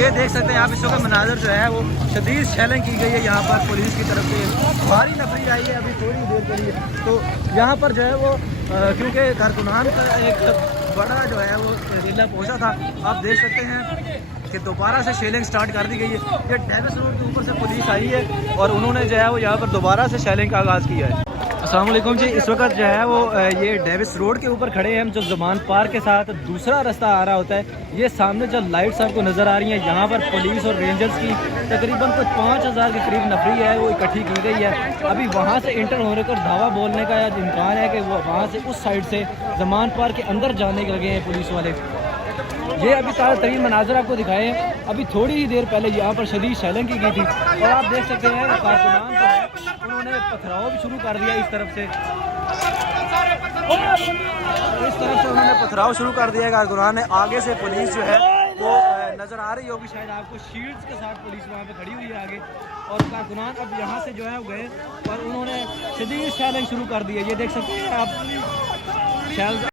یہ دیکھ سکتے ہیں آپ اس وقت مناظر جو ہے وہ شدید شیلنگ کی گئی ہے یہاں پر پولیس کی طرف سے، بھاری نفری آئی ہے ابھی تھوڑی دیر کے لیے. تو یہاں پر جو ہے وہ کیونکہ کارکنان کا ایک بڑا جو ہے وہ ریلا پہنچا تھا. آپ دیکھ سکتے ہیں کہ دوبارہ سے شیلنگ سٹارٹ کر دی گئی ہے. یہ ڈیوس روڈ کے اوپر سے پولیس آئی ہے اور انہوں نے جو ہے وہ یہاں پر دوبارہ سے شیلنگ کا آغاز کیا ہے. السلام علیکم جی. اس وقت جو ہے وہ یہ ڈیوس روڈ کے اوپر کھڑے ہیں ہم، جو زمان پارک کے ساتھ دوسرا راستہ آ رہا ہوتا ہے. یہ سامنے جو لائٹس آپ کو نظر آ رہی ہیں، یہاں پر پولیس اور رینجرز کی تقریباً کچھ 5000 کے قریب نفری ہے وہ اکٹھی کی گئی ہے. ابھی وہاں سے انٹر ہونے کا دعویٰ بولنے کا امکان ہے کہ وہ وہاں سے اس سائڈ سے زمان پارک کے اندر جانے کے لگے ہیں پولیس والے. یہ ابھی تازہ ترین مناظر آپ کو دکھائے ہیں. ابھی تھوڑی ہی دیر پہلے یہاں پر شدید شیلنگ کی گئی تھی اور آپ دیکھ سکتے ہیں کارکنان جو ہے انہوں نے پتھراؤ بھی شروع کر دیا. اس طرف سے انہوں نے پتھراؤ شروع کر دیا کارکنان نے. آگے سے پولیس جو ہے وہ نظر آ رہی ہوگی شاید آپ کو، شیلڈز کے ساتھ پولیس وہاں پہ کھڑی ہوئی ہے آگے. اور کارکنان اب یہاں سے جو ہے گئے اور انہوں نے شدید شیلنگ شروع کر دی ہے. یہ دیکھ سکتے ہیں آپ شیلز